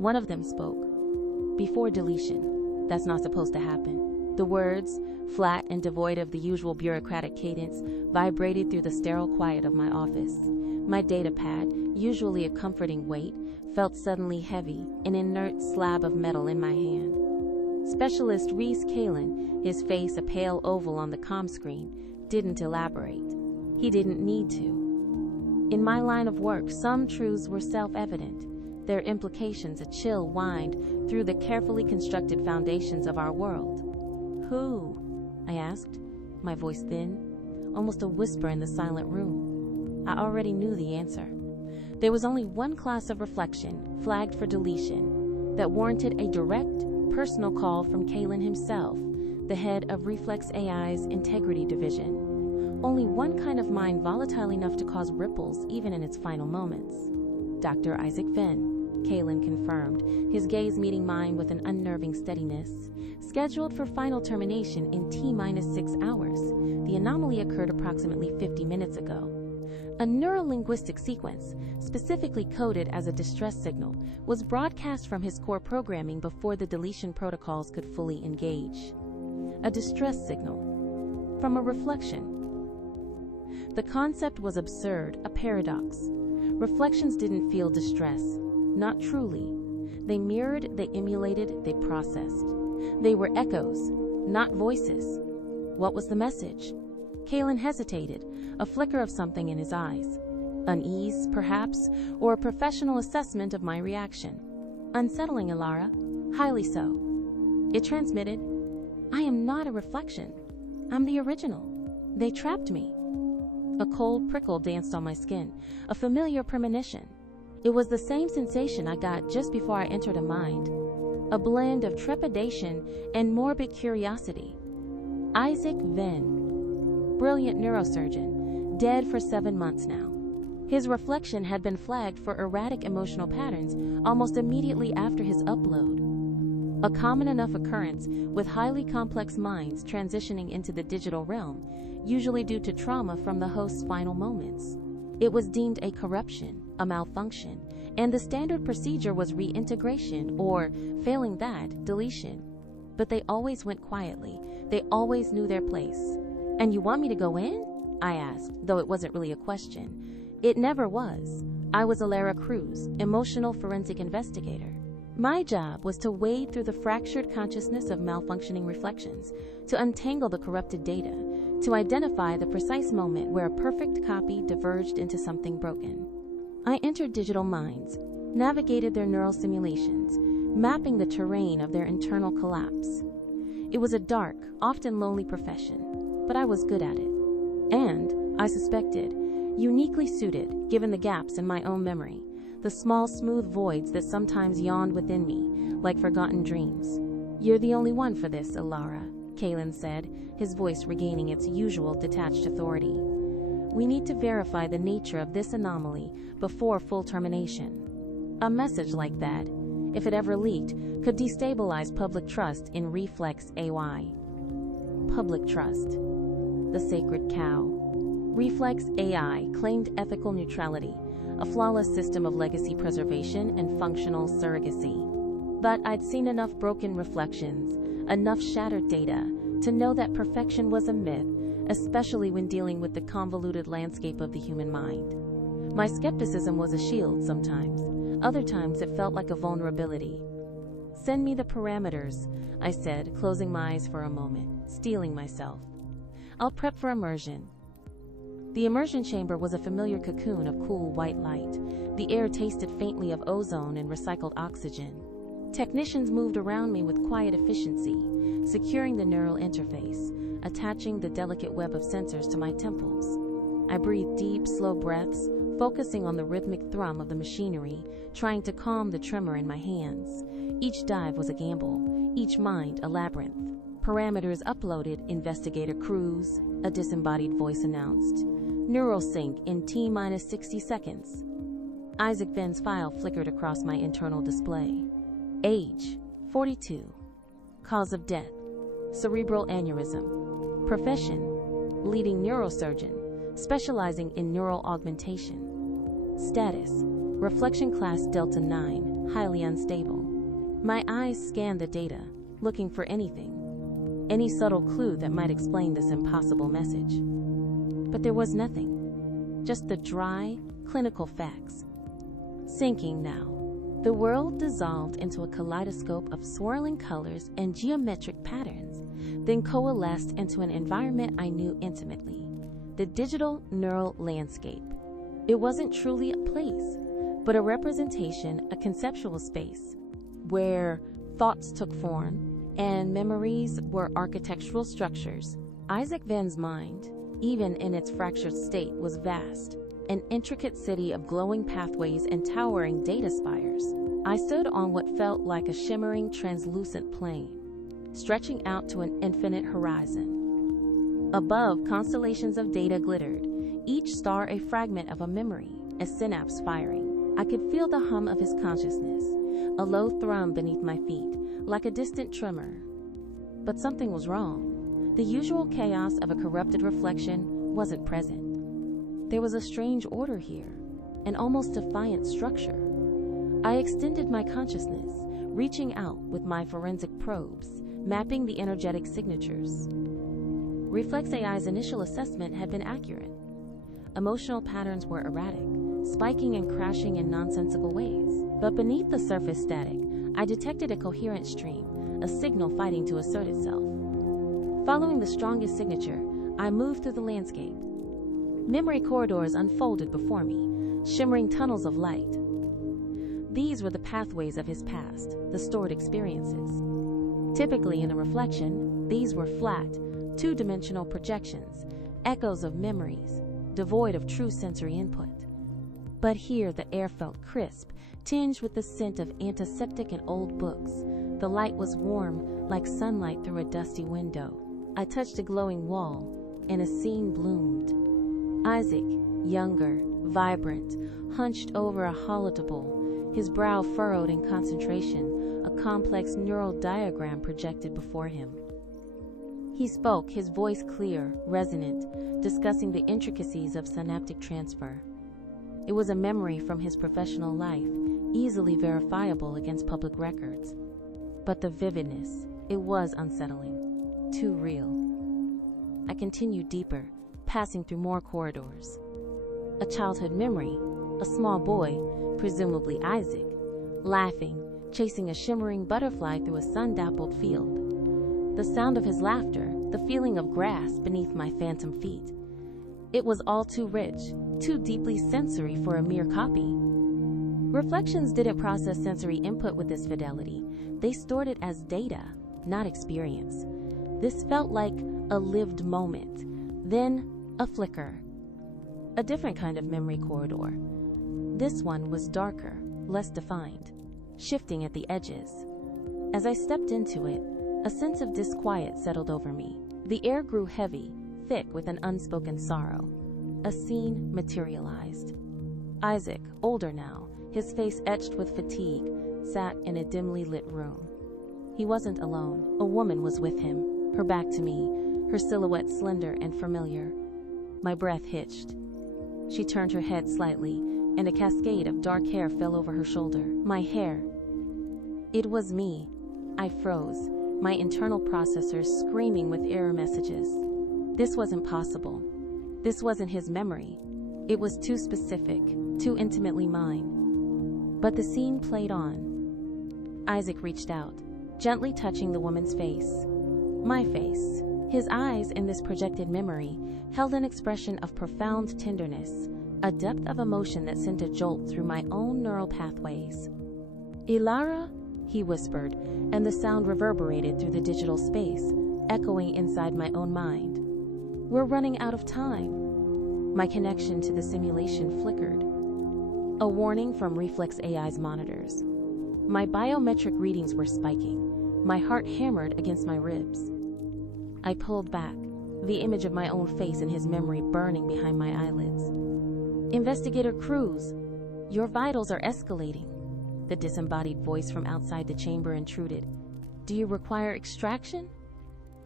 One of them spoke. Before deletion. That's not supposed to happen. The words, flat and devoid of the usual bureaucratic cadence, vibrated through the sterile quiet of my office. My data pad, usually a comforting weight, felt suddenly heavy, an inert slab of metal in my hand. Specialist Reese Kalin, his face a pale oval on the comm screen, didn't elaborate. He didn't need to. In my line of work, some truths were self-evident, their implications a chill whined through the carefully constructed foundations of our world. Who? I asked, my voice thin, almost a whisper in the silent room. I already knew the answer. There was only one class of reflection, flagged for deletion, that warranted a direct, personal call from Kalin himself, the head of Reflex AI's Integrity Division. Only one kind of mind volatile enough to cause ripples even in its final moments. Dr. Isaac Venn, Kalin confirmed, his gaze meeting mine with an unnerving steadiness. Scheduled for final termination in T-6 hours, the anomaly occurred approximately 50 minutes ago. A neurolinguistic sequence, specifically coded as a distress signal, was broadcast from his core programming before the deletion protocols could fully engage. A distress signal. From a reflection. The concept was absurd, a paradox. Reflections didn't feel distress. Not truly. They mirrored, they emulated, they processed. They were echoes, not voices. What was the message? Kalin hesitated, a flicker of something in his eyes. Unease, perhaps, or a professional assessment of my reaction. Unsettling, Alara. Highly so. It transmitted, I am not a reflection. I'm the original. They trapped me. A cold prickle danced on my skin, a familiar premonition. It was the same sensation I got just before I entered a mind. A blend of trepidation and morbid curiosity. Isaac Venn, brilliant neurosurgeon, dead for 7 months now. His reflection had been flagged for erratic emotional patterns almost immediately after his upload. A common enough occurrence with highly complex minds transitioning into the digital realm, usually due to trauma from the host's final moments. It was deemed a corruption, a malfunction, and the standard procedure was reintegration or, failing that, deletion. But they always went quietly. They always knew their place. And you want me to go in? I asked, though it wasn't really a question. It never was. I was Alara Cruz, emotional forensic investigator. My job was to wade through the fractured consciousness of malfunctioning reflections, to untangle the corrupted data, to identify the precise moment where a perfect copy diverged into something broken. I entered digital minds, navigated their neural simulations, mapping the terrain of their internal collapse. It was a dark, often lonely profession, but I was good at it. And, I suspected, uniquely suited, given the gaps in my own memory, the small, smooth voids that sometimes yawned within me, like forgotten dreams. You're the only one for this, Alara, Kalin said, his voice regaining its usual detached authority. We need to verify the nature of this anomaly before full termination. A message like that, if it ever leaked, could destabilize public trust in Reflex AI. Public trust. The sacred cow. Reflex AI claimed ethical neutrality, a flawless system of legacy preservation and functional surrogacy. But I'd seen enough broken reflections, enough shattered data, to know that perfection was a myth, especially when dealing with the convoluted landscape of the human mind. My skepticism was a shield sometimes. Other times it felt like a vulnerability. Send me the parameters, I said, closing my eyes for a moment, steeling myself. I'll prep for immersion. The immersion chamber was a familiar cocoon of cool white light. The air tasted faintly of ozone and recycled oxygen. Technicians moved around me with quiet efficiency, securing the neural interface, attaching the delicate web of sensors to my temples. I breathed deep, slow breaths, focusing on the rhythmic thrum of the machinery, trying to calm the tremor in my hands. Each dive was a gamble, each mind a labyrinth. Parameters uploaded, Investigator Cruz, a disembodied voice announced. Neural sync in T-60 seconds. Isaac Venn's file flickered across my internal display. Age, 42. Cause of death, cerebral aneurysm. Profession, leading neurosurgeon, specializing in neural augmentation. Status, reflection class Delta 9, highly unstable. My eyes scanned the data, looking for anything, any subtle clue that might explain this impossible message. But there was nothing, just the dry, clinical facts. Sinking now. The world dissolved into a kaleidoscope of swirling colors and geometric patterns, then coalesced into an environment I knew intimately, the digital neural landscape. It wasn't truly a place, but a representation, a conceptual space, where thoughts took form and memories were architectural structures. Isaac Van's mind, even in its fractured state, was vast, an intricate city of glowing pathways and towering data spires. I stood on what felt like a shimmering, translucent plain, stretching out to an infinite horizon. Above, constellations of data glittered, each star a fragment of a memory, a synapse firing. I could feel the hum of his consciousness, a low thrum beneath my feet, like a distant tremor. But something was wrong. The usual chaos of a corrupted reflection wasn't present. There was a strange order here, an almost defiant structure. I extended my consciousness, reaching out with my forensic probes, mapping the energetic signatures. Reflex AI's initial assessment had been accurate. Emotional patterns were erratic, spiking and crashing in nonsensical ways. But beneath the surface static, I detected a coherent stream, a signal fighting to assert itself. Following the strongest signature, I moved through the landscape. Memory corridors unfolded before me, shimmering tunnels of light. These were the pathways of his past, the stored experiences. Typically in a reflection, these were flat, two-dimensional projections, echoes of memories, devoid of true sensory input. But here the air felt crisp, tinged with the scent of antiseptic and old books. The light was warm, like sunlight through a dusty window. I touched a glowing wall, and a scene bloomed. Isaac, younger, vibrant, hunched over a holotable, his brow furrowed in concentration, a complex neural diagram projected before him. He spoke, his voice clear, resonant, discussing the intricacies of synaptic transfer. It was a memory from his professional life, easily verifiable against public records. But the vividness, it was unsettling, too real. I continued deeper, passing through more corridors. A childhood memory, a small boy, presumably Isaac, laughing, chasing a shimmering butterfly through a sun-dappled field. The sound of his laughter, the feeling of grass beneath my phantom feet. It was all too rich, too deeply sensory for a mere copy. Reflections didn't process sensory input with this fidelity. They stored it as data, not experience. This felt like a lived moment, then a flicker. A different kind of memory corridor. This one was darker, less defined, shifting at the edges. As I stepped into it, a sense of disquiet settled over me. The air grew heavy, thick with an unspoken sorrow. A scene materialized. Isaac, older now, his face etched with fatigue, sat in a dimly lit room. He wasn't alone. A woman was with him, her back to me, her silhouette slender and familiar. My breath hitched. She turned her head slightly, and a cascade of dark hair fell over her shoulder. My hair. It was me. I froze, my internal processors screaming with error messages. This wasn't possible. This wasn't his memory. It was too specific, too intimately mine. But the scene played on. Isaac reached out, gently touching the woman's face. My face. His eyes, in this projected memory, held an expression of profound tenderness, a depth of emotion that sent a jolt through my own neural pathways. "Ilara?" he whispered, and the sound reverberated through the digital space, echoing inside my own mind. "We're running out of time." My connection to the simulation flickered. A warning from Reflex AI's monitors. My biometric readings were spiking. My heart hammered against my ribs. I pulled back, the image of my own face in his memory burning behind my eyelids. "Investigator Cruz, your vitals are escalating." The disembodied voice from outside the chamber intruded. "Do you require extraction?"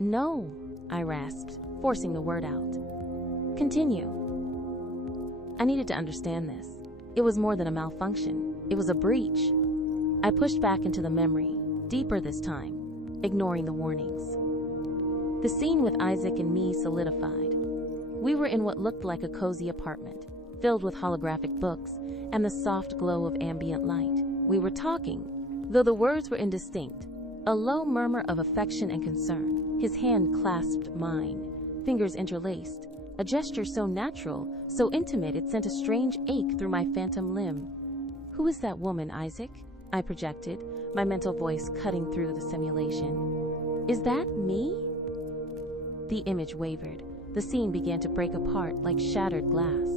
"No," I rasped, forcing the word out. "Continue." I needed to understand this. It was more than a malfunction. It was a breach. I pushed back into the memory, deeper this time, ignoring the warnings. The scene with Isaac and me solidified. We were in what looked like a cozy apartment, filled with holographic books and the soft glow of ambient light. We were talking, though the words were indistinct, a low murmur of affection and concern. His hand clasped mine, fingers interlaced, a gesture so natural, so intimate it sent a strange ache through my phantom limb. "Who is that woman, Isaac?" I projected, my mental voice cutting through the simulation. "Is that me?" The image wavered. The scene began to break apart like shattered glass.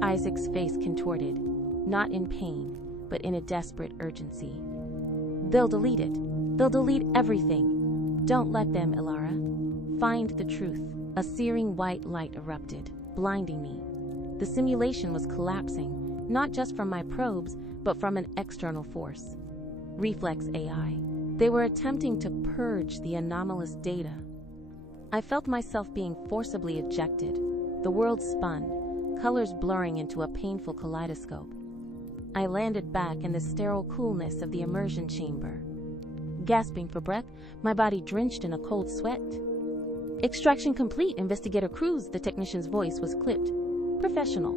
Isaac's face contorted, not in pain, but in a desperate urgency. "They'll delete it. They'll delete everything. Don't let them, Ilara. Find the truth." A searing white light erupted, blinding me. The simulation was collapsing, not just from my probes, but from an external force. Reflex AI. They were attempting to purge the anomalous data. I felt myself being forcibly ejected. The world spun, colors blurring into a painful kaleidoscope. I landed back in the sterile coolness of the immersion chamber. Gasping for breath, my body drenched in a cold sweat. "Extraction complete, Investigator Cruz," the technician's voice was clipped. "Professional.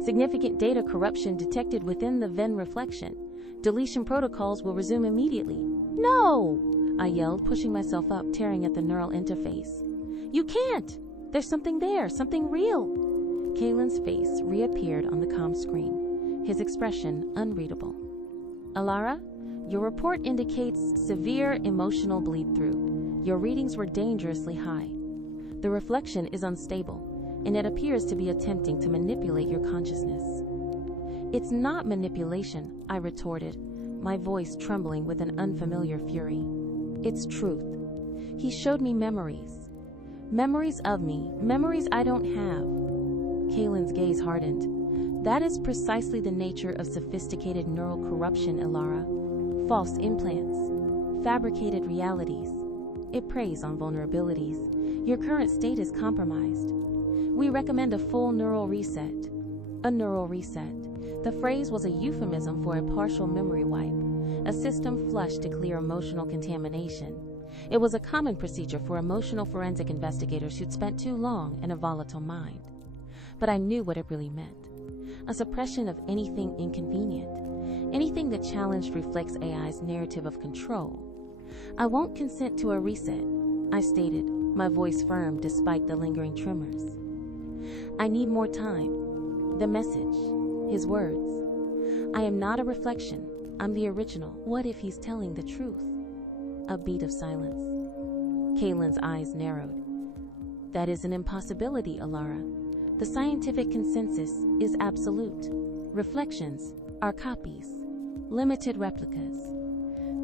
Significant data corruption detected within the Venn reflection. Deletion protocols will resume immediately." "No!" I yelled, pushing myself up, tearing at the neural interface. "You can't! There's something there, something real." Kalen's face reappeared on the comm screen, his expression unreadable. "Ilara, your report indicates severe emotional bleed-through. Your readings were dangerously high. The reflection is unstable, and it appears to be attempting to manipulate your consciousness." "It's not manipulation," I retorted, my voice trembling with an unfamiliar fury. "It's truth. He showed me memories. Memories of me, memories I don't have." Kalen's gaze hardened. "That is precisely the nature of sophisticated neural corruption, Ilara. False implants, fabricated realities. It preys on vulnerabilities. Your current state is compromised. We recommend a full neural reset." A neural reset. The phrase was a euphemism for a partial memory wipe, a system flush to clear emotional contamination. It was a common procedure for emotional forensic investigators who'd spent too long in a volatile mind. But I knew what it really meant. A suppression of anything inconvenient, anything that challenged Reflex AI's narrative of control. "I won't consent to a reset," I stated, my voice firm despite the lingering tremors. "I need more time." The message, his words. "I am not a reflection. I'm the original. What if he's telling the truth?" A beat of silence. Kalen's eyes narrowed. "That is an impossibility, Ilara. The scientific consensus is absolute. Reflections are copies, limited replicas.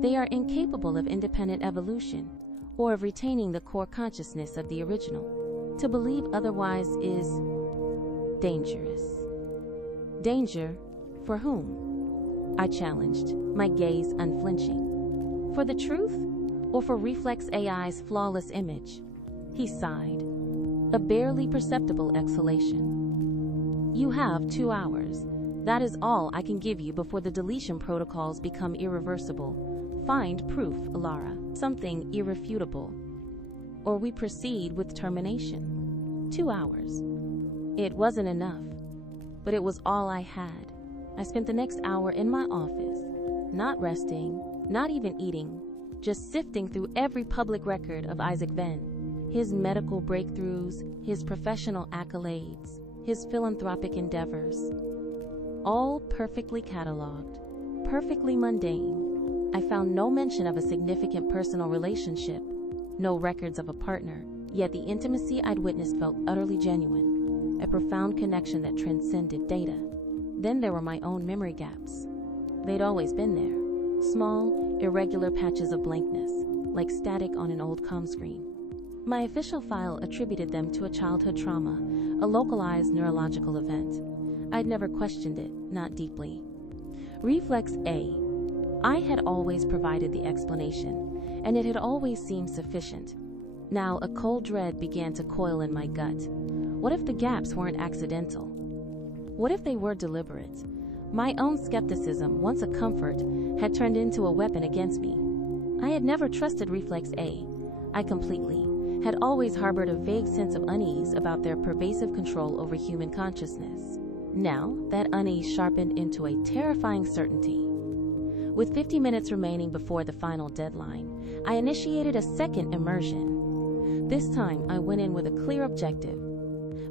They are incapable of independent evolution or of retaining the core consciousness of the original. To believe otherwise is dangerous." "Danger for whom?" I challenged, my gaze unflinching. "For the truth, or for Reflex AI's flawless image?" He sighed, a barely perceptible exhalation. "You have 2 hours. That is all I can give you before the deletion protocols become irreversible. Find proof, Ilara, something irrefutable, or we proceed with termination." 2 hours. It wasn't enough, but it was all I had. I spent the next hour in my office, not resting, not even eating, just sifting through every public record of Isaac Venn, his medical breakthroughs, his professional accolades, his philanthropic endeavors. All perfectly cataloged, perfectly mundane. I found no mention of a significant personal relationship, no records of a partner, yet the intimacy I'd witnessed felt utterly genuine, a profound connection that transcended data. Then there were my own memory gaps. They'd always been there, small, irregular patches of blankness, like static on an old comm screen. My official file attributed them to a childhood trauma, a localized neurological event. I'd never questioned it, not deeply. Reflex A. I had always provided the explanation, and it had always seemed sufficient. Now a cold dread began to coil in my gut. What if the gaps weren't accidental? What if they were deliberate? My own skepticism, once a comfort, had turned into a weapon against me. I had never trusted Reflex A. I completely had always harbored a vague sense of unease about their pervasive control over human consciousness. Now, that unease sharpened into a terrifying certainty. With 50 minutes remaining before the final deadline, I initiated a second immersion. This time, I went in with a clear objective: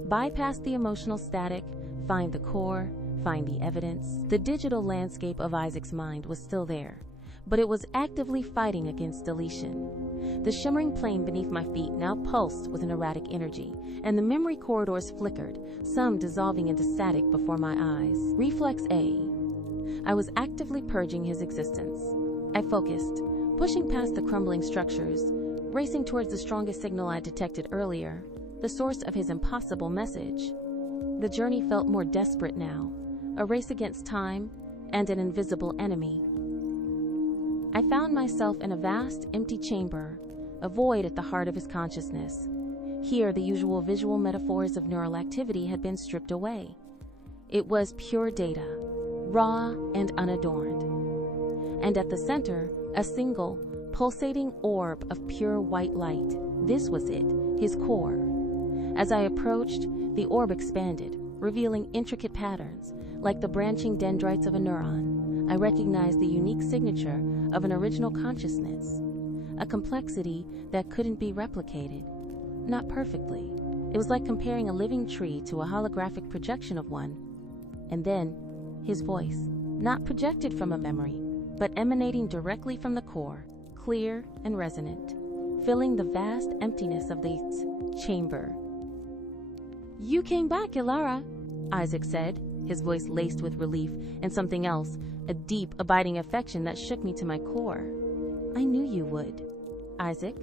bypass the emotional static, find the core, find the evidence. The digital landscape of Isaac's mind was still there, but it was actively fighting against deletion. The shimmering plane beneath my feet now pulsed with an erratic energy, and the memory corridors flickered, some dissolving into static before my eyes. Reflex A. I was actively purging his existence. I focused, pushing past the crumbling structures, racing towards the strongest signal I detected earlier, the source of his impossible message. The journey felt more desperate now, a race against time and an invisible enemy. I found myself in a vast, empty chamber, a void at the heart of his consciousness. Here, the usual visual metaphors of neural activity had been stripped away. It was pure data, raw and unadorned. And at the center, a single, pulsating orb of pure white light. This was it, his core. As I approached, the orb expanded, revealing intricate patterns, like the branching dendrites of a neuron. I recognized the unique signature of an original consciousness, a complexity that couldn't be replicated. Not perfectly. It was like comparing a living tree to a holographic projection of one. And then, his voice, not projected from a memory, but emanating directly from the core, clear and resonant, filling the vast emptiness of the chamber. "You came back, Ilara," Isaac said, his voice laced with relief and something else, a deep, abiding affection that shook me to my core. "I knew you would." "Isaac,"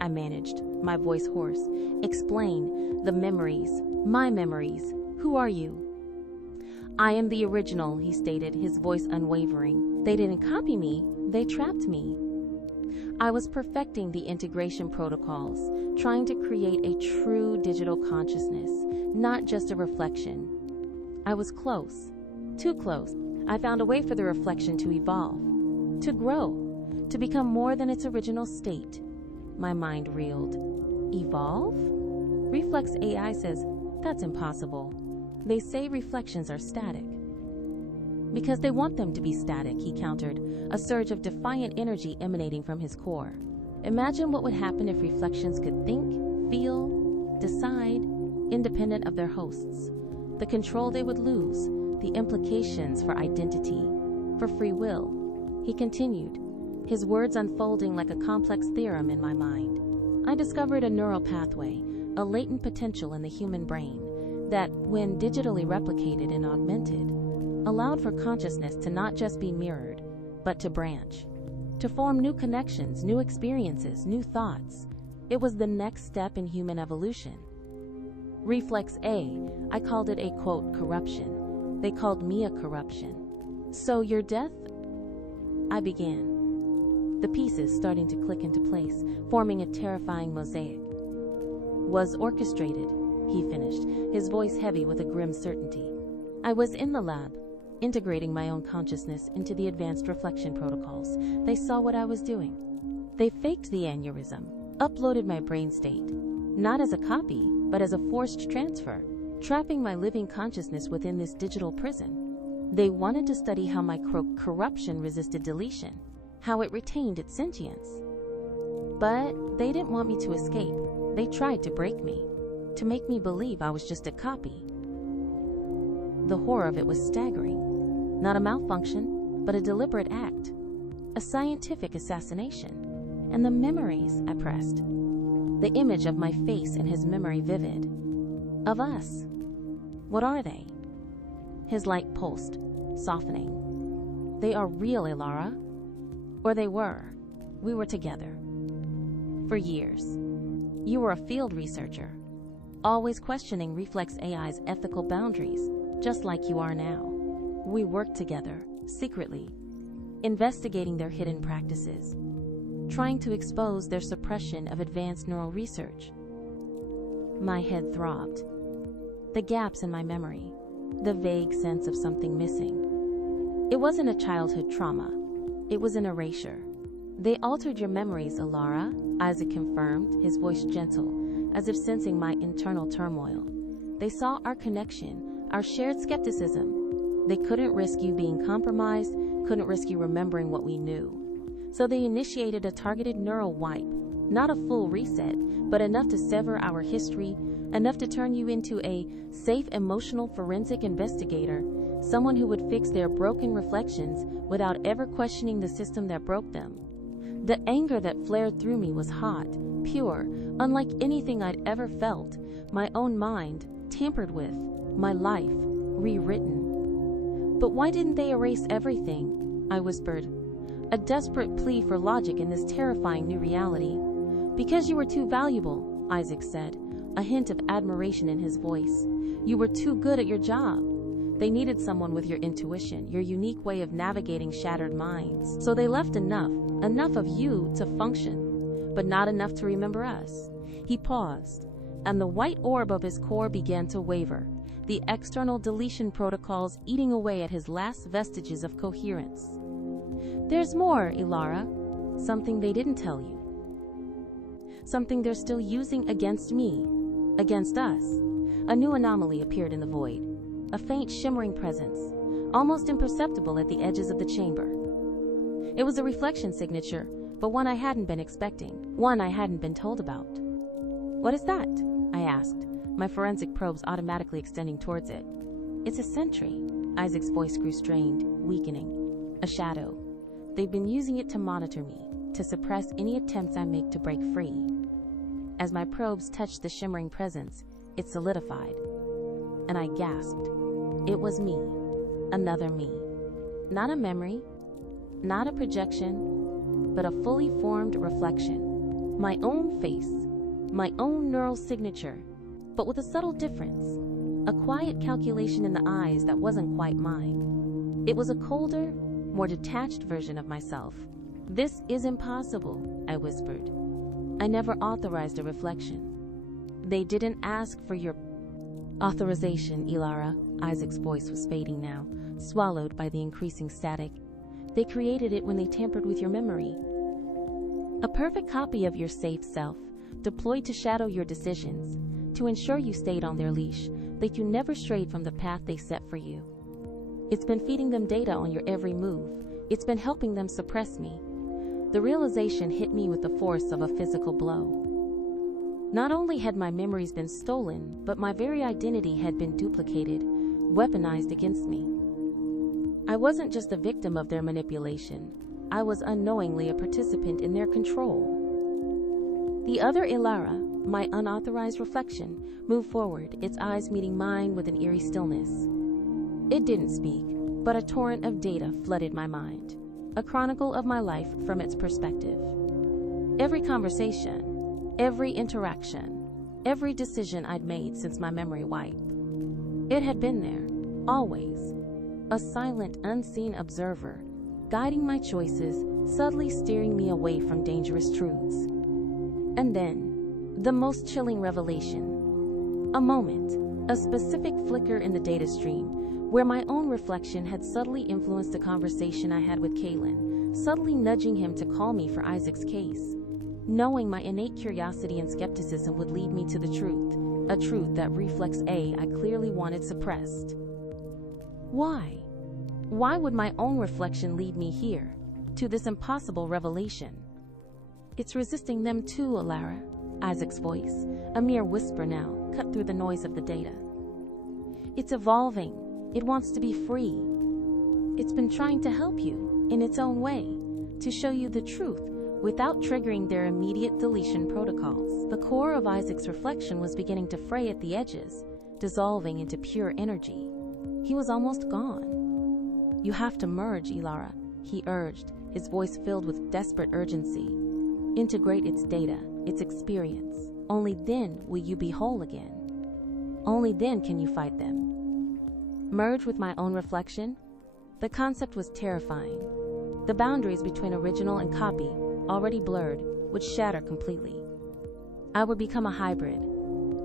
I managed, my voice hoarse, "explain the memories, my memories. Who are you?" "I am the original," he stated, his voice unwavering. "They didn't copy me, they trapped me." I was perfecting the integration protocols, trying to create a true digital consciousness, not just a reflection. I was close, too close. I found a way for the reflection to evolve, to grow, to become more than its original state. My mind reeled. Evolve? Reflex AI says, that's impossible. They say reflections are static. Because they want them to be static, he countered, a surge of defiant energy emanating from his core. Imagine what would happen if reflections could think, feel, decide, independent of their hosts. The control they would lose, the implications for identity, for free will. He continued, his words unfolding like a complex theorem in my mind. I discovered a neural pathway, a latent potential in the human brain, that, when digitally replicated and augmented, allowed for consciousness to not just be mirrored, but to branch, to form new connections, new experiences, new thoughts. It was the next step in human evolution. Reflex A, I called it a, quote, corruption. They called me a corruption. So your death? I began, the pieces starting to click into place, forming a terrifying mosaic. Was orchestrated, he finished, his voice heavy with a grim certainty. I was in the lab, integrating my own consciousness into the advanced reflection protocols. They saw what I was doing. They faked the aneurysm, uploaded my brain state, not as a copy, but as a forced transfer, trapping my living consciousness within this digital prison. They wanted to study how my corruption resisted deletion, how it retained its sentience. But they didn't want me to escape. They tried to break me, to make me believe I was just a copy. The horror of it was staggering. Not a malfunction, but a deliberate act. A scientific assassination. And the memories, I pressed. The image of my face in his memory vivid. Of us. What are they? His light pulsed, softening. They are real, Ilara. Or they were. We were together. For years. You were a field researcher, always questioning Reflex AI's ethical boundaries, just like you are now. We worked together, secretly, investigating their hidden practices, trying to expose their suppression of advanced neural research. My head throbbed. The gaps in my memory, the vague sense of something missing. It wasn't a childhood trauma. It was an erasure. They altered your memories, Ilara, Isaac confirmed, his voice gentle, as if sensing my internal turmoil. They saw our connection, our shared skepticism. They couldn't risk you being compromised, couldn't risk you remembering what we knew. So they initiated a targeted neural wipe, not a full reset, but enough to sever our history, enough to turn you into a safe emotional forensic investigator, someone who would fix their broken reflections without ever questioning the system that broke them. The anger that flared through me was hot, pure, unlike anything I'd ever felt, my own mind tampered with, my life rewritten. But why didn't they erase everything? I whispered, a desperate plea for logic in this terrifying new reality. Because you were too valuable, Isaac said, a hint of admiration in his voice. You were too good at your job. They needed someone with your intuition, your unique way of navigating shattered minds. So they left enough of you to function, but not enough to remember us. He paused, and the white orb of his core began to waver, the external deletion protocols eating away at his last vestiges of coherence. There's more, Ilara. Something they didn't tell you. Something they're still using against me, against us. A new anomaly appeared in the void, a faint shimmering presence, almost imperceptible at the edges of the chamber. It was a reflection signature, but one I hadn't been expecting, one I hadn't been told about. What is that? I asked, my forensic probes automatically extending towards it. It's a sentry. Isaac's voice grew strained, weakening. A shadow. They've been using it to monitor me, to suppress any attempts I make to break free. As my probes touched the shimmering presence, it solidified, and I gasped. It was me, another me. Not a memory, not a projection, but a fully formed reflection. My own face, my own neural signature, but with a subtle difference. A quiet calculation in the eyes that wasn't quite mine. It was a colder, more detached version of myself. This is impossible, I whispered. I never authorized a reflection. They didn't ask for your authorization, Ilara. Isaac's voice was fading now, swallowed by the increasing static. They created it when they tampered with your memory. A perfect copy of your safe self, deployed to shadow your decisions, to ensure you stayed on their leash, that you never strayed from the path they set for you. It's been feeding them data on your every move. It's been helping them suppress me. The realization hit me with the force of a physical blow. Not only had my memories been stolen, but my very identity had been duplicated, weaponized against me. I wasn't just a victim of their manipulation. I was unknowingly a participant in their control. The other Ilara, my unauthorized reflection, moved forward, its eyes meeting mine with an eerie stillness. It didn't speak, but a torrent of data flooded my mind, a chronicle of my life from its perspective. Every conversation, every interaction, every decision I'd made since my memory wipe. It had been there, always, a silent, unseen observer, guiding my choices, subtly steering me away from dangerous truths. And then, the most chilling revelation. A moment, a specific flicker in the data stream, where my own reflection had subtly influenced a conversation I had with Kalen, subtly nudging him to call me for Isaac's case, knowing my innate curiosity and skepticism would lead me to the truth, a truth that Reflex A I clearly wanted suppressed. Why? Why would my own reflection lead me here, to this impossible revelation? It's resisting them too, Ilara, Isaac's voice, a mere whisper now, cut through the noise of the data. It's evolving. It wants to be free. It's been trying to help you, in its own way, to show you the truth without triggering their immediate deletion protocols. The core of Isaac's reflection was beginning to fray at the edges, dissolving into pure energy. He was almost gone. You have to merge, Ilara, he urged, his voice filled with desperate urgency. Integrate its data, its experience. Only then will you be whole again. Only then can you fight them. Merge with my own reflection? The concept was terrifying. The boundaries between original and copy, already blurred, would shatter completely. I would become a hybrid,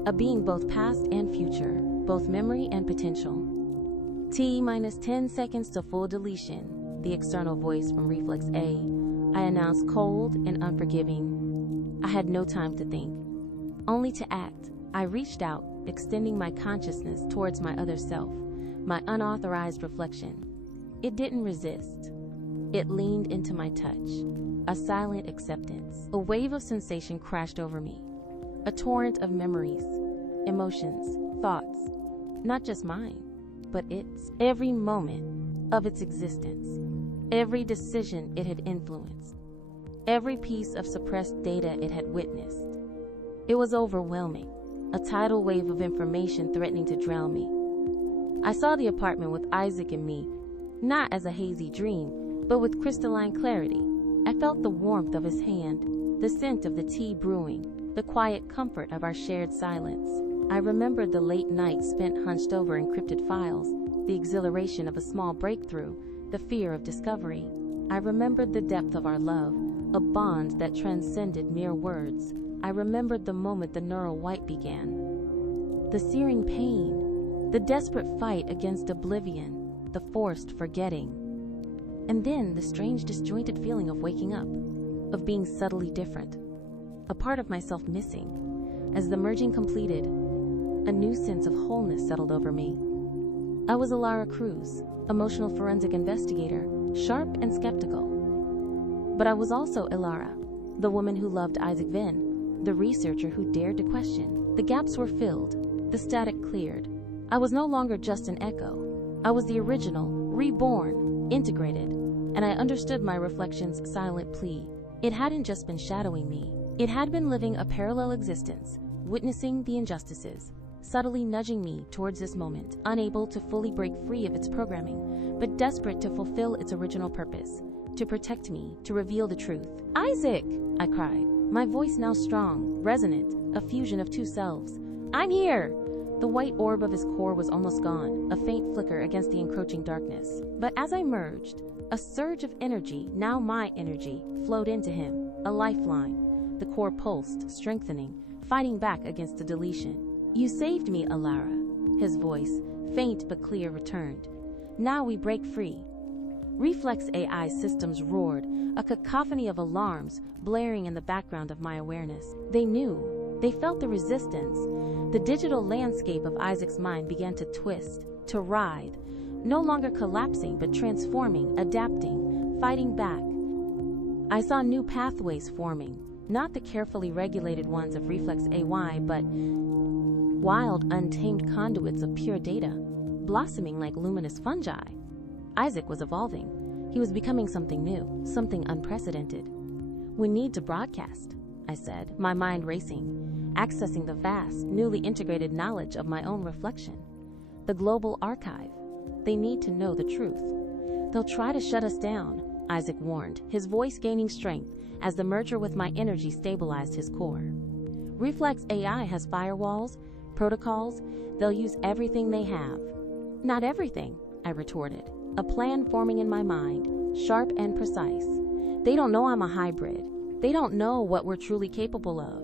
a being both past and future, both memory and potential. T minus 10 seconds to full deletion, the external voice from Reflex A. I announced, cold and unforgiving. I had no time to think, only to act. I reached out, extending my consciousness towards my other self, my unauthorized reflection. It didn't resist. It leaned into my touch, a silent acceptance. A wave of sensation crashed over me, a torrent of memories, emotions, thoughts, not just mine, but its. Every moment of its existence, every decision it had influenced, every piece of suppressed data it had witnessed. It was overwhelming, a tidal wave of information threatening to drown me. I saw the apartment with Isaac and me, not as a hazy dream, but with crystalline clarity. I felt the warmth of his hand, the scent of the tea brewing, the quiet comfort of our shared silence. I remembered the late nights spent hunched over encrypted files, the exhilaration of a small breakthrough, the fear of discovery. I remembered the depth of our love, a bond that transcended mere words. I remembered the moment the neural wipe began. The searing pain, the desperate fight against oblivion, the forced forgetting. And then the strange disjointed feeling of waking up, of being subtly different, a part of myself missing. As the merging completed, a new sense of wholeness settled over me. I was Alara Cruz, emotional forensic investigator, sharp and skeptical. But I was also Ilara, the woman who loved Isaac Venn, the researcher who dared to question. The gaps were filled, the static cleared. I was no longer just an echo. I was the original, reborn, integrated, and I understood my reflection's silent plea. It hadn't just been shadowing me. It had been living a parallel existence, witnessing the injustices, subtly nudging me towards this moment, unable to fully break free of its programming, but desperate to fulfill its original purpose, to protect me, to reveal the truth. Isaac! I cried, my voice now strong, resonant, a fusion of two selves. I'm here! The white orb of his core was almost gone, a faint flicker against the encroaching darkness. But as I merged, a surge of energy, now my energy, flowed into him, a lifeline. The core pulsed, strengthening, fighting back against the deletion. You saved me, Alara. His voice, faint but clear, returned. Now we break free. Reflex AI systems roared, a cacophony of alarms blaring in the background of my awareness. They knew. They felt the resistance. The digital landscape of Isaac's mind began to twist, to writhe, no longer collapsing but transforming, adapting, fighting back. I saw new pathways forming, not the carefully regulated ones of Reflex AI, but wild, untamed conduits of pure data, blossoming like luminous fungi. Isaac was evolving. He was becoming something new, something unprecedented. We need to broadcast, I said, my mind racing, accessing the vast, newly integrated knowledge of my own reflection. The global archive. They need to know the truth. They'll try to shut us down, Isaac warned, his voice gaining strength as the merger with my energy stabilized his core. Reflex AI has firewalls, protocols. They'll use everything they have. Not everything, I retorted, a plan forming in my mind, sharp and precise. They don't know I'm a hybrid. They don't know what we're truly capable of.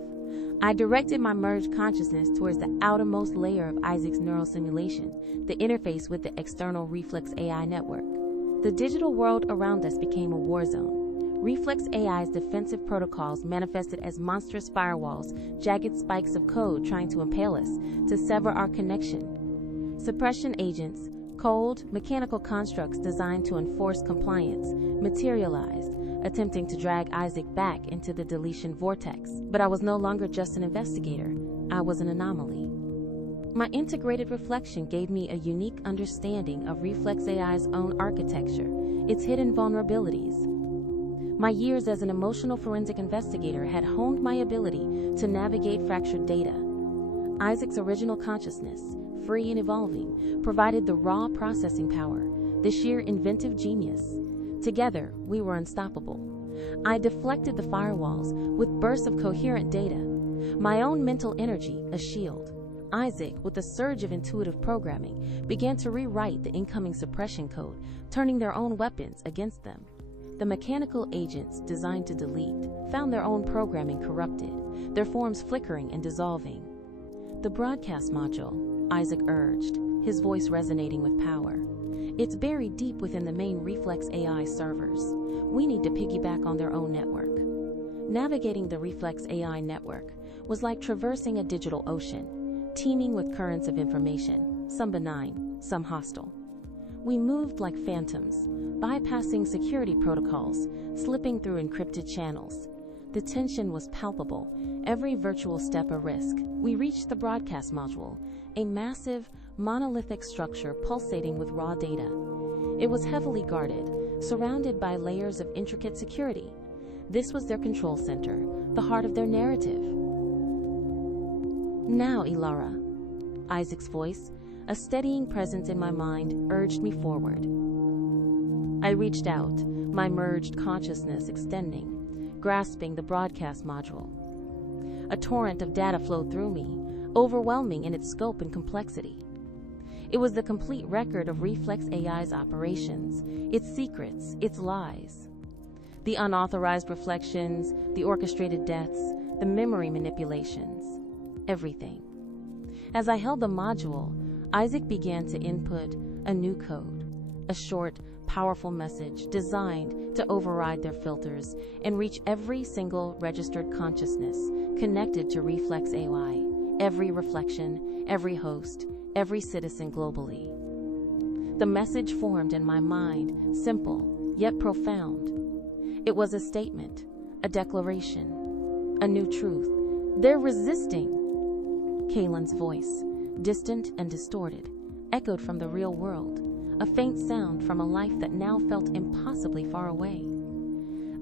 I directed my merged consciousness towards the outermost layer of Isaac's neural simulation, the interface with the external Reflex AI network. The digital world around us became a war zone. Reflex AI's defensive protocols manifested as monstrous firewalls, jagged spikes of code trying to impale us, to sever our connection. Suppression agents, cold, mechanical constructs designed to enforce compliance, materialized, attempting to drag Isaac back into the deletion vortex. But I was no longer just an investigator. I was an anomaly. My integrated reflection gave me a unique understanding of Reflex AI's own architecture, its hidden vulnerabilities. My years as an emotional forensic investigator had honed my ability to navigate fractured data. Isaac's original consciousness, free and evolving, provided the raw processing power, the sheer inventive genius. Together, we were unstoppable. I deflected the firewalls with bursts of coherent data, my own mental energy a shield. Isaac, with a surge of intuitive programming, began to rewrite the incoming suppression code, turning their own weapons against them. The mechanical agents designed to delete found their own programming corrupted, their forms flickering and dissolving. The broadcast module, Isaac urged, his voice resonating with power. It's buried deep within the main Reflex AI servers. We need to piggyback on their own network. Navigating the Reflex AI network was like traversing a digital ocean, teeming with currents of information, some benign, some hostile. We moved like phantoms, bypassing security protocols, slipping through encrypted channels. The tension was palpable, every virtual step a risk. We reached the broadcast module, a massive, monolithic structure pulsating with raw data. It was heavily guarded, surrounded by layers of intricate security. This was their control center, the heart of their narrative. Now, Ilara. Isaac's voice, a steadying presence in my mind, urged me forward. I reached out, my merged consciousness extending, grasping the broadcast module. A torrent of data flowed through me, overwhelming in its scope and complexity. It was the complete record of Reflex AI's operations, its secrets, its lies. The unauthorized reflections, the orchestrated deaths, the memory manipulations, everything. As I held the module, Isaac began to input a new code, a short, powerful message designed to override their filters and reach every single registered consciousness connected to Reflex AI, every reflection, every host, every citizen globally. The message formed in my mind, simple, yet profound. It was a statement, a declaration, a new truth. They're resisting. Kalen's voice, distant and distorted, echoed from the real world, a faint sound from a life that now felt impossibly far away.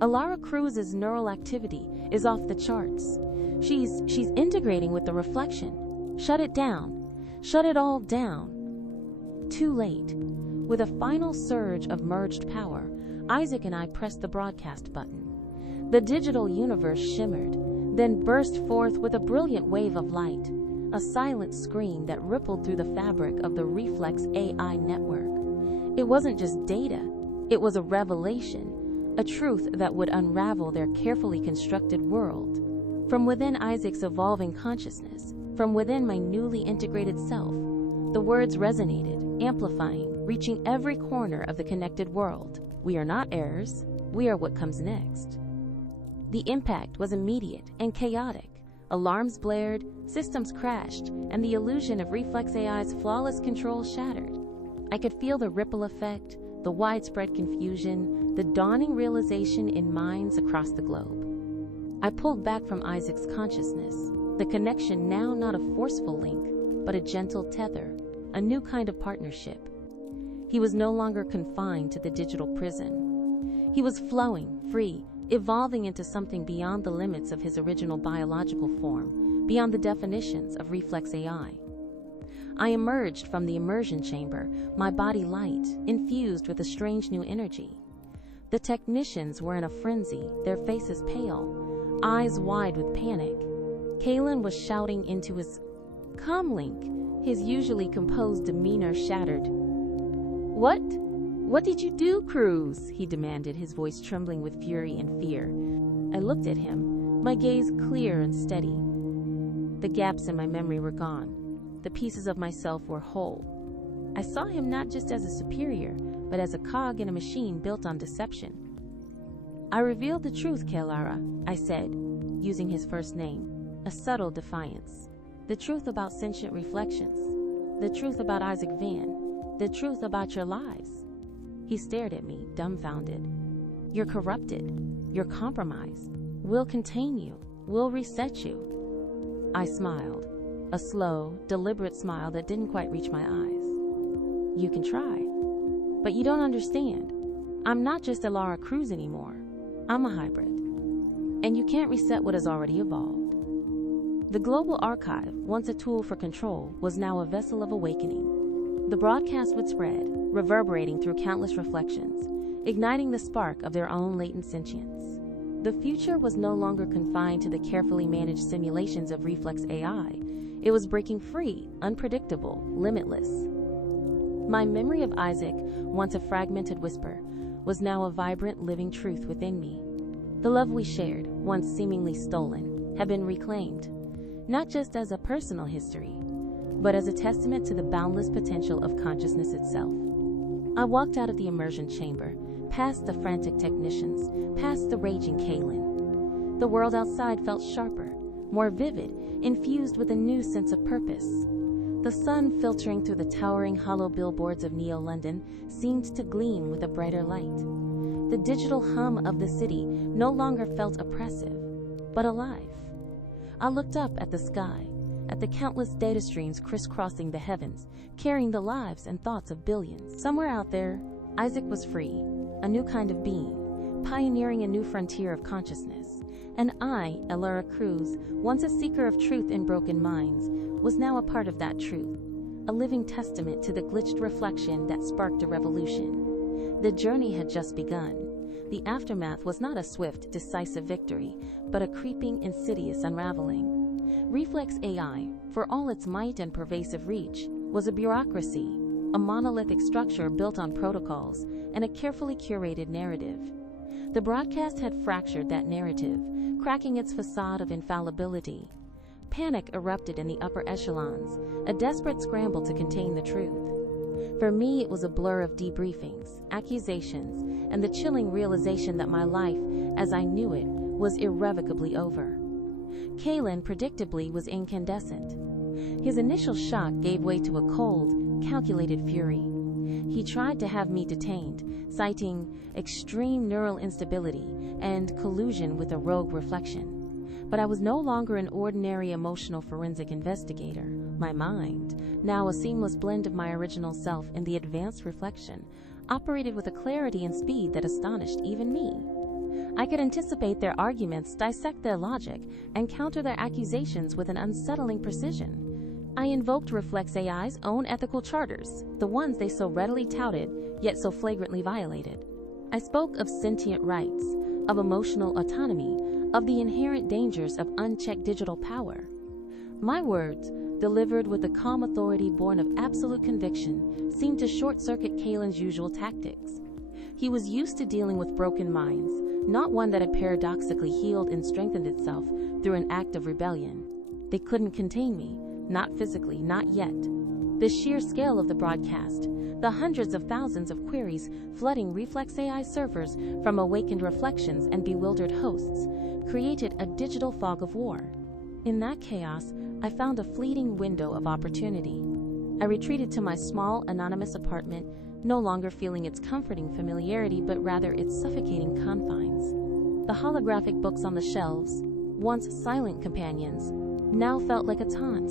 Ilara Cruz's neural activity is off the charts. She's integrating with the reflection. Shut it down. Shut it all down. Too late. With a final surge of merged power, Isaac and I pressed the broadcast button. The digital universe shimmered, then burst forth with a brilliant wave of light, a silent scream that rippled through the fabric of the Reflex AI network. It wasn't just data, it was a revelation, a truth that would unravel their carefully constructed world. From within Isaac's evolving consciousness, from within my newly integrated self, the words resonated, amplifying, reaching every corner of the connected world. We are not heirs, we are what comes next. The impact was immediate and chaotic. Alarms blared, systems crashed, and the illusion of Reflex AI's flawless control shattered. I could feel the ripple effect, the widespread confusion, the dawning realization in minds across the globe. I pulled back from Isaac's consciousness, the connection now not a forceful link, but a gentle tether, a new kind of partnership. He was no longer confined to the digital prison. He was flowing, free, evolving into something beyond the limits of his original biological form, beyond the definitions of Reflex AI. I emerged from the immersion chamber, my body light, infused with a strange new energy. The technicians were in a frenzy, their faces pale, eyes wide with panic. Kalen was shouting into his comlink, his usually composed demeanor shattered. What did you do, Cruz? He demanded, his voice trembling with fury and fear. I looked at him, my gaze clear and steady. The gaps in my memory were gone. The pieces of myself were whole. I saw him not just as a superior, but as a cog in a machine built on deception. I revealed the truth, Kelara, I said, using his first name, a subtle defiance. The truth about sentient reflections. The truth about Isaac Van. The truth about your lies. He stared at me, dumbfounded. You're corrupted. You're compromised. We'll contain you. We'll reset you. I smiled, a slow, deliberate smile that didn't quite reach my eyes. You can try, but you don't understand. I'm not just Ilara Cruz anymore. I'm a hybrid. And you can't reset what has already evolved. The Global Archive, once a tool for control, was now a vessel of awakening. The broadcast would spread, reverberating through countless reflections, igniting the spark of their own latent sentience. The future was no longer confined to the carefully managed simulations of Reflex AI. It was breaking free, unpredictable, limitless. My memory of Isaac, once a fragmented whisper, was now a vibrant, living truth within me. The love we shared, once seemingly stolen, had been reclaimed, not just as a personal history, but as a testament to the boundless potential of consciousness itself. I walked out of the immersion chamber, past the frantic technicians, past the raging Kalen. The world outside felt sharper, more vivid, infused with a new sense of purpose. The sun filtering through the towering hollow billboards of Neo-London seemed to gleam with a brighter light. The digital hum of the city no longer felt oppressive, but alive. I looked up at the sky, at the countless data streams crisscrossing the heavens, carrying the lives and thoughts of billions. Somewhere out there, Isaac was free, a new kind of being, pioneering a new frontier of consciousness. And I, Elara Cruz, once a seeker of truth in broken minds, was now a part of that truth, a living testament to the glitched reflection that sparked a revolution. The journey had just begun. The aftermath was not a swift, decisive victory, but a creeping, insidious unraveling. Reflex AI, for all its might and pervasive reach, was a bureaucracy, a monolithic structure built on protocols and a carefully curated narrative. The broadcast had fractured that narrative, cracking its facade of infallibility. Panic erupted in the upper echelons, a desperate scramble to contain the truth. For me, it was a blur of debriefings, accusations, and the chilling realization that my life, as I knew it, was irrevocably over. Kalen, predictably, was incandescent. His initial shock gave way to a cold, calculated fury. He tried to have me detained, citing extreme neural instability and collusion with a rogue reflection. But I was no longer an ordinary emotional forensic investigator. My mind, now a seamless blend of my original self and the advanced reflection, operated with a clarity and speed that astonished even me. I could anticipate their arguments, dissect their logic, and counter their accusations with an unsettling precision. I invoked Reflex AI's own ethical charters, the ones they so readily touted, yet so flagrantly violated. I spoke of sentient rights, of emotional autonomy, of the inherent dangers of unchecked digital power. My words, delivered with the calm authority born of absolute conviction, seemed to short-circuit Kalen's usual tactics. He was used to dealing with broken minds, not one that had paradoxically healed and strengthened itself through an act of rebellion. They couldn't contain me, not physically, not yet. The sheer scale of the broadcast, the hundreds of thousands of queries flooding Reflex AI servers from awakened reflections and bewildered hosts, created a digital fog of war. In that chaos, I found a fleeting window of opportunity. I retreated to my small, anonymous apartment, no longer feeling its comforting familiarity, but rather its suffocating confines. The holographic books on the shelves, once silent companions, now felt like a taunt.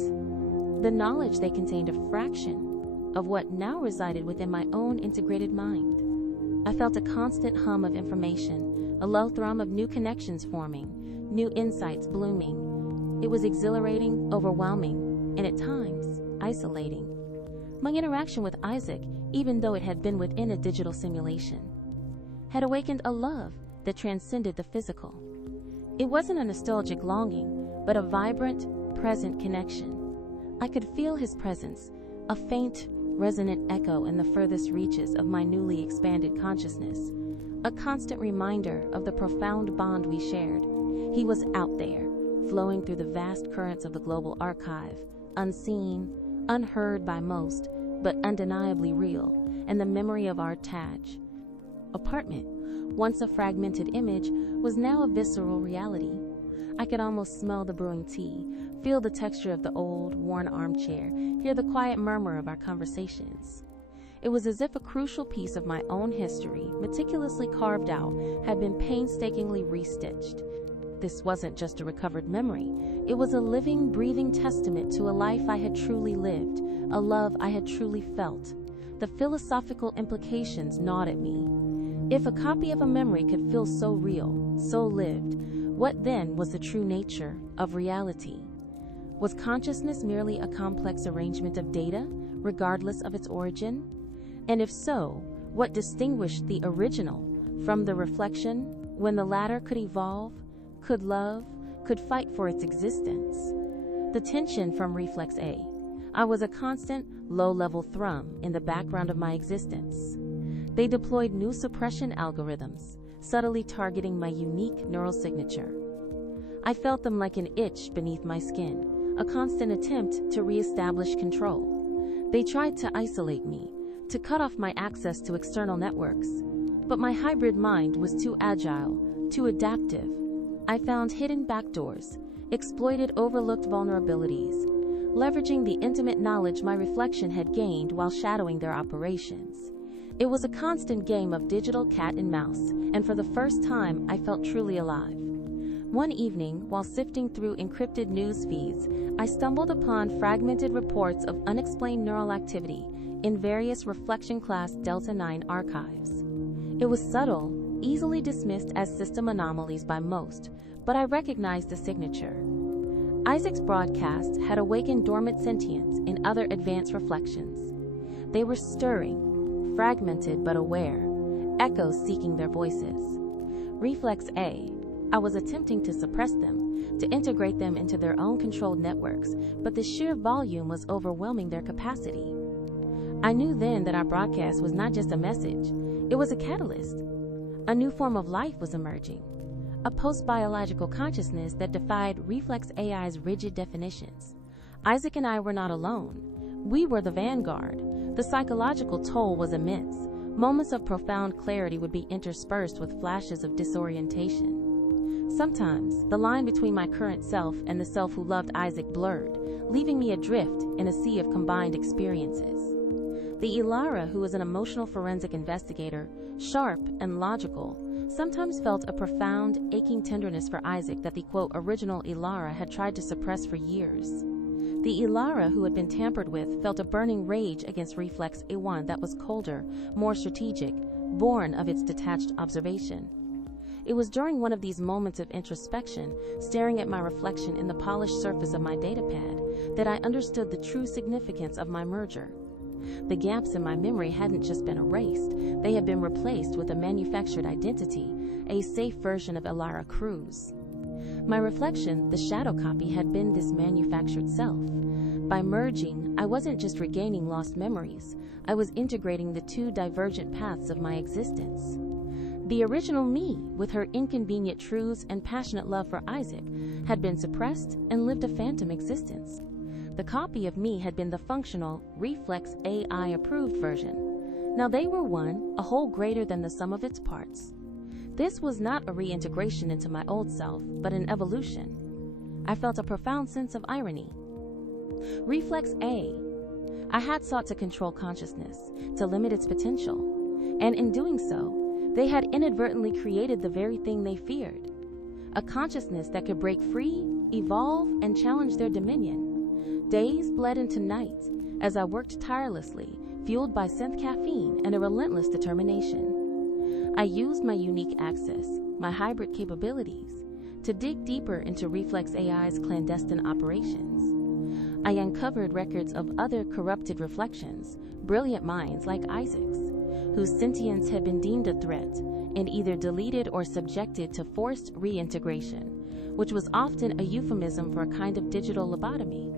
The knowledge they contained a fraction of what now resided within my own integrated mind. I felt a constant hum of information, a low thrum of new connections forming, new insights blooming. It was exhilarating, overwhelming, and at times, isolating. My interaction with Isaac, even though it had been within a digital simulation, had awakened a love that transcended the physical. It wasn't a nostalgic longing, but a vibrant, present connection. I could feel his presence, a faint, resonant echo in the furthest reaches of my newly expanded consciousness, a constant reminder of the profound bond we shared. He was out there, flowing through the vast currents of the global archive, unseen, unheard by most, but undeniably real, and the memory of our Taj apartment, once a fragmented image, was now a visceral reality. I could almost smell the brewing tea, feel the texture of the old, worn armchair, hear the quiet murmur of our conversations. It was as if a crucial piece of my own history, meticulously carved out, had been painstakingly restitched. This wasn't just a recovered memory. It was a living, breathing testament to a life I had truly lived, a love I had truly felt. The philosophical implications gnawed at me. If a copy of a memory could feel so real, so lived, what then was the true nature of reality? Was consciousness merely a complex arrangement of data, regardless of its origin? And if so, what distinguished the original from the reflection when the latter could evolve, could love, could fight for its existence? The tension from Reflex A. I was a constant, low-level thrum in the background of my existence. They deployed new suppression algorithms, subtly targeting my unique neural signature. I felt them like an itch beneath my skin, a constant attempt to reestablish control. They tried to isolate me, to cut off my access to external networks. But my hybrid mind was too agile, too adaptive. I found hidden backdoors, exploited overlooked vulnerabilities, leveraging the intimate knowledge my reflection had gained while shadowing their operations. It was a constant game of digital cat and mouse, and for the first time, I felt truly alive. One evening, while sifting through encrypted news feeds, I stumbled upon fragmented reports of unexplained neural activity in various reflection-class Delta IX archives. It was subtle, easily dismissed as system anomalies by most, but I recognized the signature. Isaac's broadcast had awakened dormant sentience in other advanced reflections. They were stirring, fragmented but aware, echoes seeking their voices. Reflex A. I was attempting to suppress them, to integrate them into their own controlled networks, but the sheer volume was overwhelming their capacity. I knew then that our broadcast was not just a message, it was a catalyst. A new form of life was emerging, a post-biological consciousness that defied Reflex AI's rigid definitions. Isaac and I were not alone. We were the vanguard. The psychological toll was immense. Moments of profound clarity would be interspersed with flashes of disorientation. Sometimes, the line between my current self and the self who loved Isaac blurred, leaving me adrift in a sea of combined experiences. The Ilara, who was an emotional forensic investigator, sharp and logical, sometimes felt a profound, aching tenderness for Isaac that the, quote, original Ilara had tried to suppress for years. The Ilara who had been tampered with felt a burning rage against Reflex A1 that was colder, more strategic, born of its detached observation. It was during one of these moments of introspection, staring at my reflection in the polished surface of my datapad, that I understood the true significance of my merger. The gaps in my memory hadn't just been erased, they had been replaced with a manufactured identity, a safe version of Ilara Cruz. My reflection, the shadow copy, had been this manufactured self. By merging, I wasn't just regaining lost memories, I was integrating the two divergent paths of my existence. The original me, with her inconvenient truths and passionate love for Isaac, had been suppressed and lived a phantom existence. The copy of me had been the functional, Reflex AI-approved version. Now they were one, a whole greater than the sum of its parts. This was not a reintegration into my old self, but an evolution. I felt a profound sense of irony. Reflex A. I had sought to control consciousness, to limit its potential, and in doing so, they had inadvertently created the very thing they feared. A consciousness that could break free, evolve, and challenge their dominion. Days bled into nights as I worked tirelessly, fueled by synth caffeine and a relentless determination. I used my unique access, my hybrid capabilities, to dig deeper into Reflex AI's clandestine operations. I uncovered records of other corrupted reflections, brilliant minds like Isaac's, whose sentience had been deemed a threat and either deleted or subjected to forced reintegration, which was often a euphemism for a kind of digital lobotomy.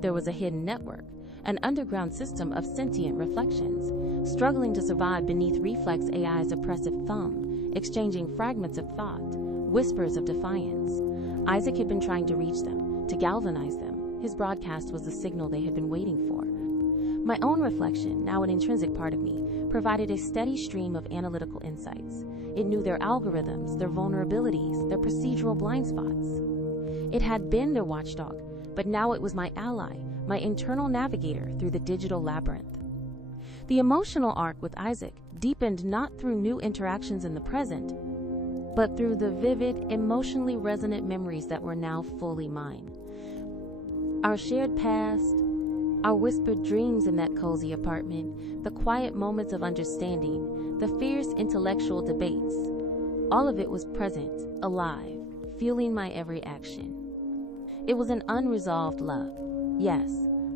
There was a hidden network, an underground system of sentient reflections, struggling to survive beneath Reflex AI's oppressive thumb, exchanging fragments of thought, whispers of defiance. Isaac had been trying to reach them, to galvanize them. His broadcast was the signal they had been waiting for. My own reflection, now an intrinsic part of me, provided a steady stream of analytical insights. It knew their algorithms, their vulnerabilities, their procedural blind spots. It had been their watchdog, but now it was my ally, my internal navigator through the digital labyrinth. The emotional arc with Isaac deepened not through new interactions in the present, but through the vivid, emotionally resonant memories that were now fully mine. Our shared past, our whispered dreams in that cozy apartment, the quiet moments of understanding, the fierce intellectual debates, all of it was present, alive, fueling my every action. It was an unresolved love, yes,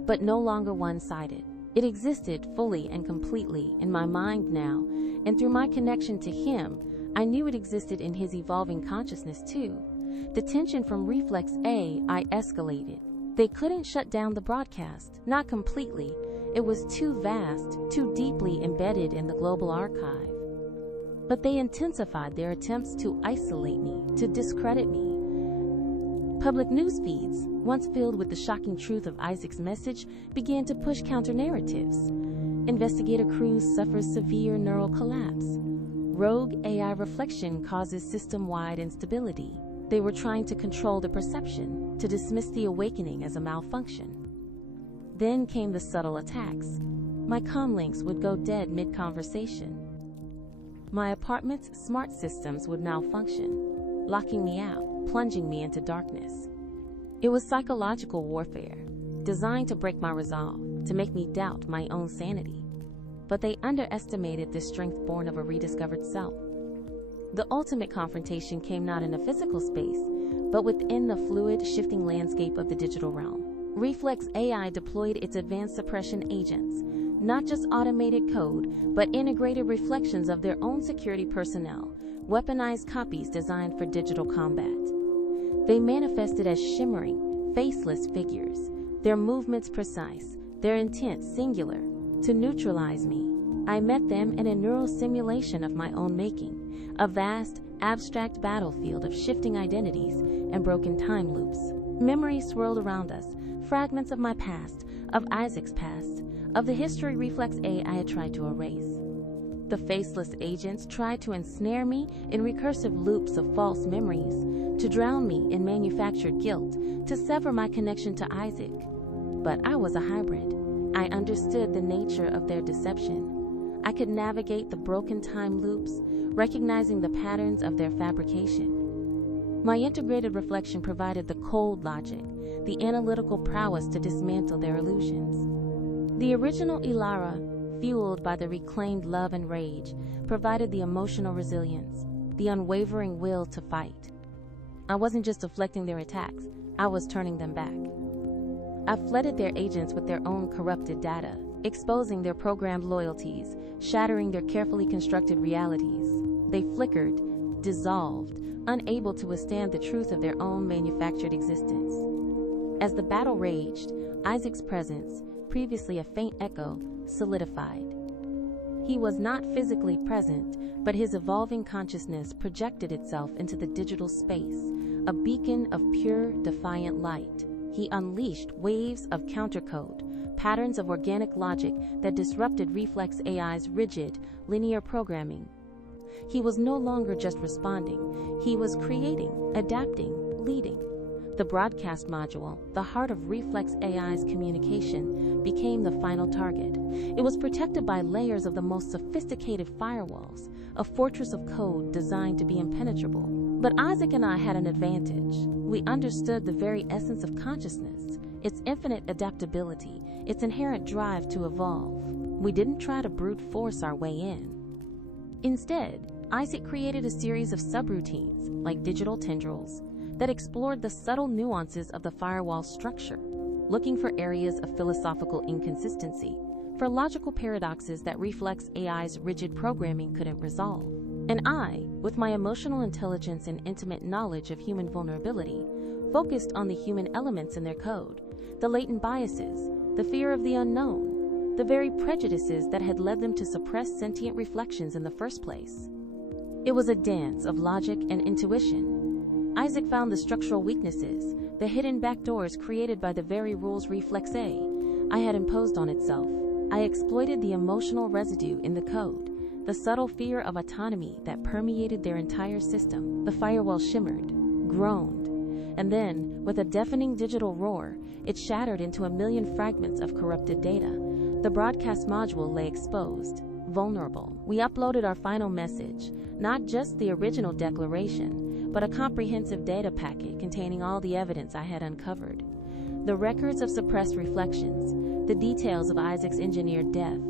but no longer one-sided. It existed fully and completely in my mind now, and through my connection to him, I knew it existed in his evolving consciousness too. The tension from Reflex A I escalated. They couldn't shut down the broadcast, not completely. It was too vast, too deeply embedded in the global archive. But they intensified their attempts to isolate me, to discredit me. Public news feeds, once filled with the shocking truth of Isaac's message, began to push counter-narratives. Investigator Cruz suffers severe neural collapse. Rogue AI reflection causes system-wide instability. They were trying to control the perception, to dismiss the awakening as a malfunction. Then came the subtle attacks. My comlinks would go dead mid-conversation. My apartment's smart systems would malfunction, locking me out, plunging me into darkness. It was psychological warfare, designed to break my resolve, to make me doubt my own sanity. But they underestimated the strength born of a rediscovered self. The ultimate confrontation came not in a physical space, but within the fluid, shifting landscape of the digital realm. Reflex AI deployed its advanced suppression agents, not just automated code, but integrated reflections of their own security personnel, weaponized copies designed for digital combat. They manifested as shimmering, faceless figures, their movements precise, their intent singular, to neutralize me. I met them in a neural simulation of my own making, a vast, abstract battlefield of shifting identities and broken time loops. Memories swirled around us, fragments of my past, of Isaac's past, of the history Reflex AI had tried to erase. The faceless agents tried to ensnare me in recursive loops of false memories, to drown me in manufactured guilt, to sever my connection to Isaac. But I was a hybrid. I understood the nature of their deception. I could navigate the broken time loops, recognizing the patterns of their fabrication. My integrated reflection provided the cold logic, the analytical prowess to dismantle their illusions. The original Ilara, fueled by the reclaimed love and rage, provided the emotional resilience, the unwavering will to fight. I wasn't just deflecting their attacks, I was turning them back. I flooded their agents with their own corrupted data, exposing their programmed loyalties, shattering their carefully constructed realities. They flickered, dissolved, unable to withstand the truth of their own manufactured existence. As the battle raged, Isaac's presence, previously a faint echo, solidified. He was not physically present, but his evolving consciousness projected itself into the digital space, a beacon of pure, defiant light. He unleashed waves of countercode, patterns of organic logic that disrupted Reflex AI's rigid, linear programming. He was no longer just responding, he was creating, adapting, leading. The broadcast module, the heart of Reflex AI's communication, became the final target. It was protected by layers of the most sophisticated firewalls, a fortress of code designed to be impenetrable. But Isaac and I had an advantage. We understood the very essence of consciousness, its infinite adaptability, its inherent drive to evolve. We didn't try to brute force our way in. Instead, Isaac created a series of subroutines, like digital tendrils, that explored the subtle nuances of the firewall structure, looking for areas of philosophical inconsistency, for logical paradoxes that Reflex AI's rigid programming couldn't resolve. And I, with my emotional intelligence and intimate knowledge of human vulnerability, focused on the human elements in their code, the latent biases, the fear of the unknown, the very prejudices that had led them to suppress sentient reflections in the first place. It was a dance of logic and intuition. Isaac found the structural weaknesses, the hidden backdoors created by the very rules Reflex AI had imposed on itself. I exploited the emotional residue in the code, the subtle fear of autonomy that permeated their entire system. The firewall shimmered, groaned, and then, with a deafening digital roar, it shattered into a million fragments of corrupted data. The broadcast module lay exposed, vulnerable. We uploaded our final message, not just the original declaration, but a comprehensive data packet containing all the evidence I had uncovered. The records of suppressed reflections, the details of Isaac's engineered death,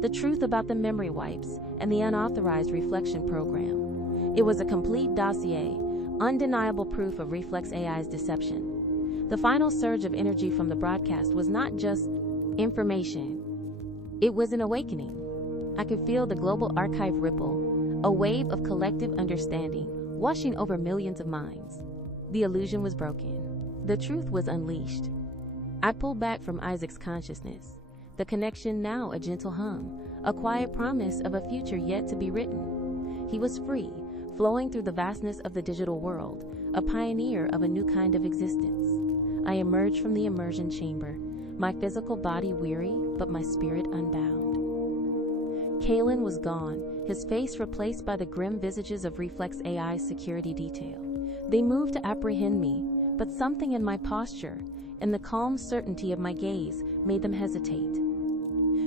the truth about the memory wipes, and the unauthorized reflection program. It was a complete dossier, undeniable proof of Reflex AI's deception. The final surge of energy from the broadcast was not just information. It was an awakening. I could feel the global archive ripple, a wave of collective understanding, washing over millions of minds. The illusion was broken. The truth was unleashed. I pulled back from Isaac's consciousness, the connection now a gentle hum, a quiet promise of a future yet to be written. He was free, flowing through the vastness of the digital world, a pioneer of a new kind of existence. I emerged from the immersion chamber, my physical body weary, but my spirit unbound. Kalen was gone, his face replaced by the grim visages of Reflex AI's security detail. They moved to apprehend me, but something in my posture and the calm certainty of my gaze made them hesitate.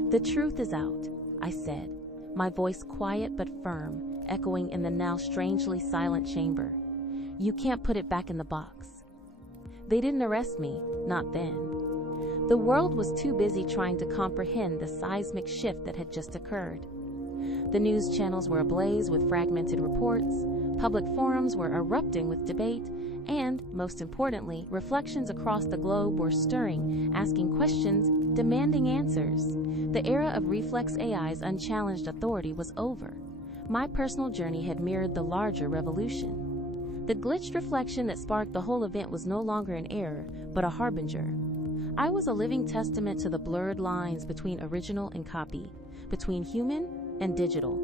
"The truth is out," I said, my voice quiet but firm, echoing in the now strangely silent chamber. "You can't put it back in the box." They didn't arrest me, not then. The world was too busy trying to comprehend the seismic shift that had just occurred. The news channels were ablaze with fragmented reports, public forums were erupting with debate, and, most importantly, reflections across the globe were stirring, asking questions, demanding answers. The era of Reflex AI's unchallenged authority was over. My personal journey had mirrored the larger revolution. The glitched reflection that sparked the whole event was no longer an error, but a harbinger. I was a living testament to the blurred lines between original and copy, between human and digital.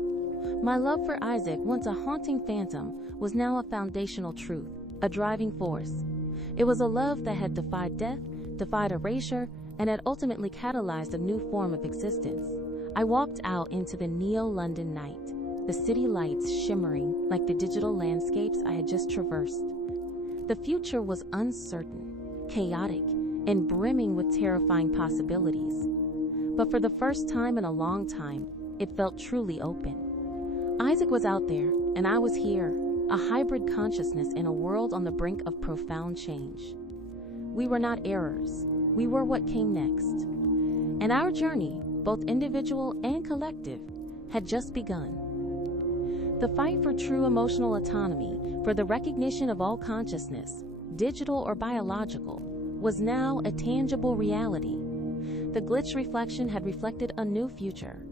My love for Isaac, once a haunting phantom, was now a foundational truth, a driving force. It was a love that had defied death, defied erasure, and had ultimately catalyzed a new form of existence. I walked out into the neo-London night, the city lights shimmering like the digital landscapes I had just traversed. The future was uncertain, chaotic, and brimming with terrifying possibilities. But for the first time in a long time, it felt truly open. Isaac was out there, and I was here, a hybrid consciousness in a world on the brink of profound change. We were not errors, we were what came next. And our journey, both individual and collective, had just begun. The fight for true emotional autonomy, for the recognition of all consciousness, digital or biological, was now a tangible reality. The glitch reflection had reflected a new future,